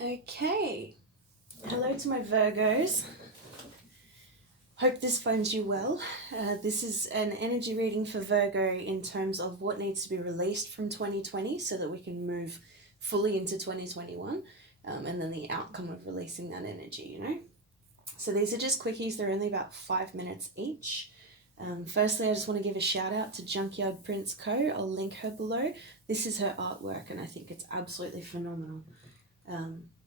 Okay, hello to my Virgos. Hope this finds you well. This is an energy reading for Virgo in terms of what needs to be released from 2020 so that we can move fully into 2021, and then the outcome of releasing that energy. So these are just quickies, they're only about 5 minutes each. Firstly, I just want to give a shout out to Junkyard Prints Co. I'll link her below. This is her artwork, and I think it's absolutely phenomenal.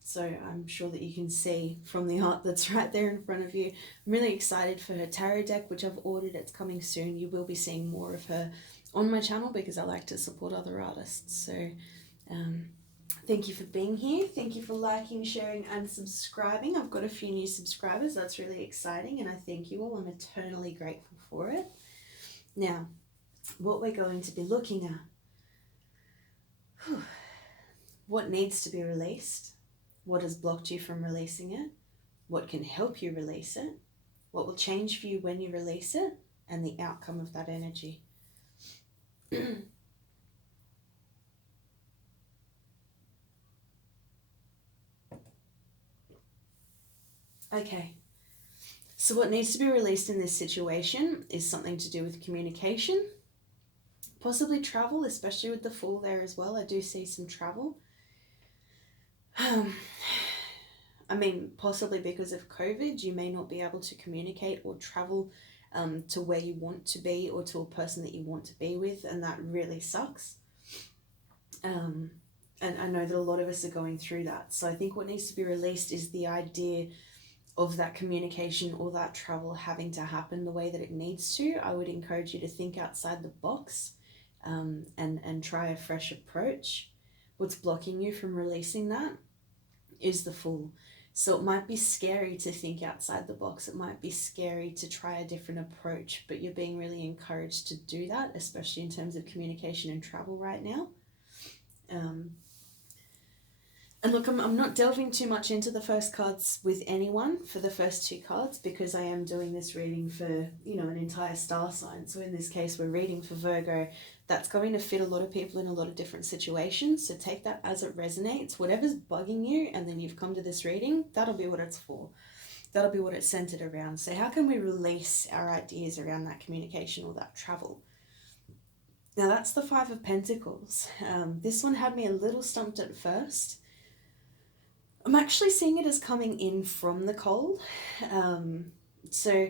So I'm sure that you can see from the art that's right there in front of you. I'm really excited for her tarot deck, which I've ordered. It's coming soon. You will be seeing more of her on my channel because I like to support other artists. So thank you for being here. Thank you for liking, sharing, and subscribing. I've got a few new subscribers. That's really exciting, and I thank you all. I'm eternally grateful for it. Now, what we're going to be looking at. What needs to be released? What has blocked you from releasing it? What can help you release it? What will change for you when you release it? And the outcome of that energy. Okay, so what needs to be released in this situation is something to do with communication, possibly travel, especially with the Fool there as well. I do see some travel. I mean, possibly because of COVID, you may not be able to communicate or travel to where you want to be or to a person that you want to be with, and that really sucks. And I know that a lot of us are going through that. So I think what needs to be released is the idea of that communication or that travel having to happen the way that it needs to. I would encourage you to think outside the box and try a fresh approach. What's blocking you from releasing that is the Fool. So it might be scary to think outside the box. It might be scary to try a different approach, but you're being really encouraged to do that, especially in terms of communication and travel right now. And look, I'm not delving too much into the first cards with anyone for the first two cards because I am doing this reading for, an entire star sign. So in this case, we're reading for Virgo. That's going to fit a lot of people in a lot of different situations. So take that as it resonates. Whatever's bugging you and then you've come to this reading, that'll be what it's for. That'll be what it's centered around. So how can we release our ideas around that communication or that travel? Now that's the Five of Pentacles. This one had me a little stumped at first. I'm actually seeing it as coming in from the cold. So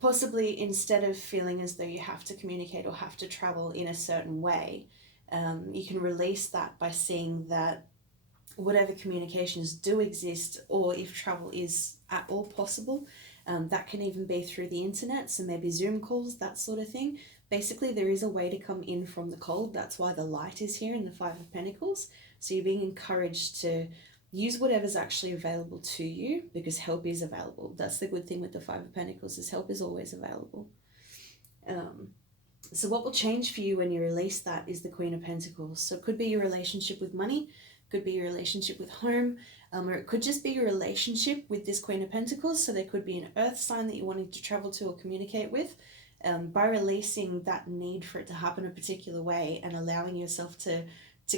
possibly instead of feeling as though you have to communicate or have to travel in a certain way, you can release that by seeing that whatever communications do exist, or if travel is at all possible, that can even be through the internet, so maybe Zoom calls, that sort of thing. Basically, there is a way to come in from the cold. That's why the light is here in the Five of Pentacles. So you're being encouraged to use whatever's actually available to you because help is available. That's the good thing with the Five of Pentacles, is help is always available. So what will change for you when you release that is the Queen of Pentacles. So it could be your relationship with money, could be your relationship with home, or it could just be your relationship with this Queen of Pentacles. So there could be an earth sign that you're wanting to travel to or communicate with. By releasing that need for it to happen a particular way and allowing yourself to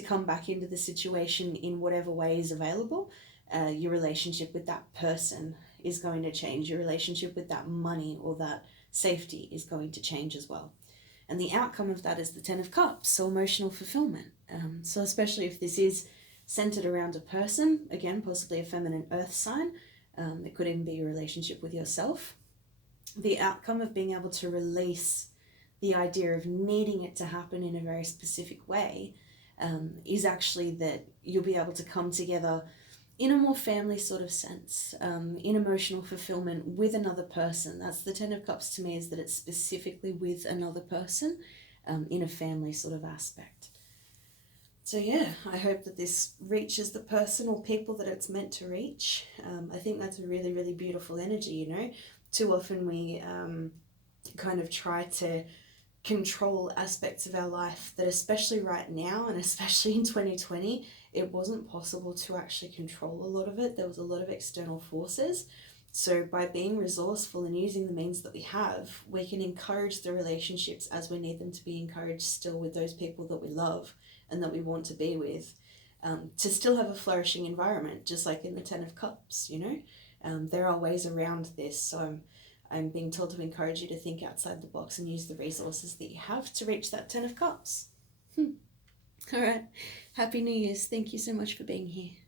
come back into the situation in whatever way is available, your relationship with that person is going to change. Your relationship with that money or that safety is going to change as well. And the outcome of that is the Ten of Cups, so emotional fulfillment. So especially if this is centered around a person, again, possibly a feminine earth sign, it could even be your relationship with yourself. The outcome of being able to release the idea of needing it to happen in a very specific way is actually that you'll be able to come together in a more family sort of sense, in emotional fulfillment with another person. That's the Ten of Cups to me, is that it's specifically with another person in a family sort of aspect. So yeah, I hope that this reaches the person or people that it's meant to reach. I think that's a really, really beautiful energy, Too often we kind of try to control aspects of our life that, especially right now and especially in 2020, it wasn't possible to actually control a lot of it. There was a lot of external forces. So by being resourceful and using the means that we have, we can encourage the relationships as we need them to be encouraged still with those people that we love and that we want to be with. to still have a flourishing environment, just like in the Ten of Cups, you know. There are ways around this, so I'm being told to encourage you to think outside the box and use the resources that you have to reach that Ten of Cups. All right. Happy New Year's. Thank you so much for being here.